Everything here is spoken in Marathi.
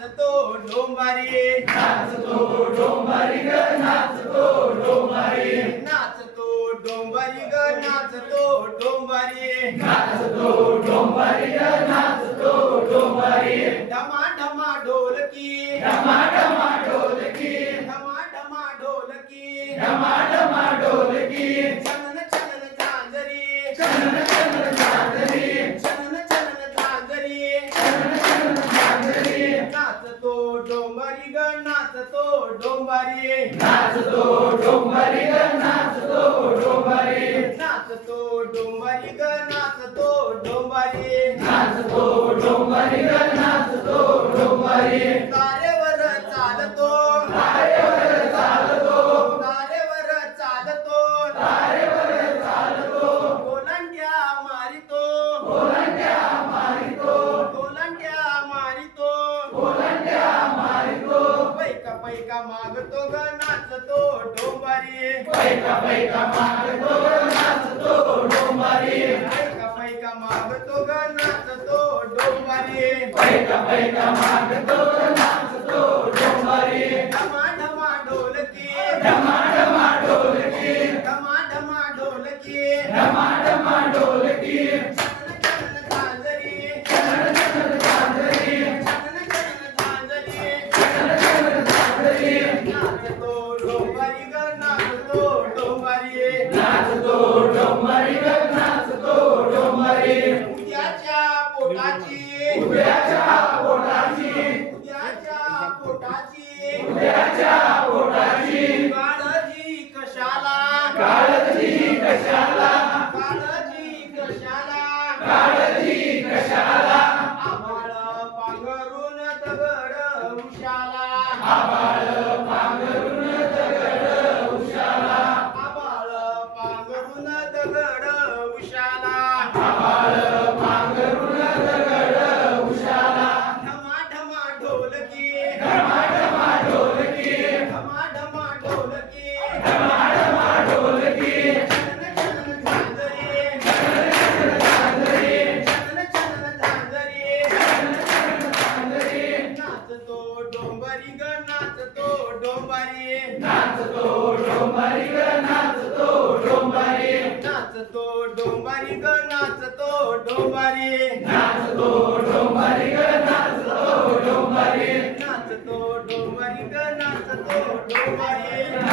नाचतो डोंबारी. नाचतो डोंबारी ग नाचतो डोंबारी. नाचतो डोंबारी ग नाचतो डोंबारी. नाचतो डोंबारी ग नाचतो डोंबारी. ढमा ढमा ढोलकी ढमा ढमा ढोलकी ढमा ढमा ढोलकी ढमा ढमा ढोलकी छनन छनन झांजरी चलन चलन चांदरी छनन छनन झांजरी चलन चलन चांदरी नाचतो डोंबारी ग नाचतो डोंबारी. नाचतो डोंबारी ग नाचतो डोंबारी. नाचतो डोंबारी ग पैका मागतो ग नाचतो डोंबारी. पैका पैका मारतो नाचतो डोंबारी. पैका पैका मागतो ग नाचतो डोंबारी. पैका पैका मारतो नाचतो नाचतो डोंबारी ग नाचतो डोंबारी नाचतो डोंबारी ग नाचतो डोंबारी उद्याच्या पोटाची उद्याच्या पोटाची उद्याच्या पोटाची उद्याच्या पोटाची काळजी कशाला काळजी कशाला काळजी कशाला काळजी कशाला आभाळ पांघरून दगड उशाला. आबाळ दगड उशाला. पांघरून दगड उशाला ढमा ढमा ढोलकी. ढमा ढमा ढोलकी. ढमा ढमा ढोलकी ढमा ढमा ढोलकी छनन छनन झांजरी चलन चांदरी. छनन छनन झांजरी नाचतो डोंबारी ग नाचतो डोंबारी. नाचतो डोंबारी ग नाचतो डोंबारी. नाचतो डोंबारी ग नाचतो डोंबारी. नाचतो डोंबारी ग नाचतो डोंबारी. नाचतो डोंबारी ग नाचतो डोंबारी.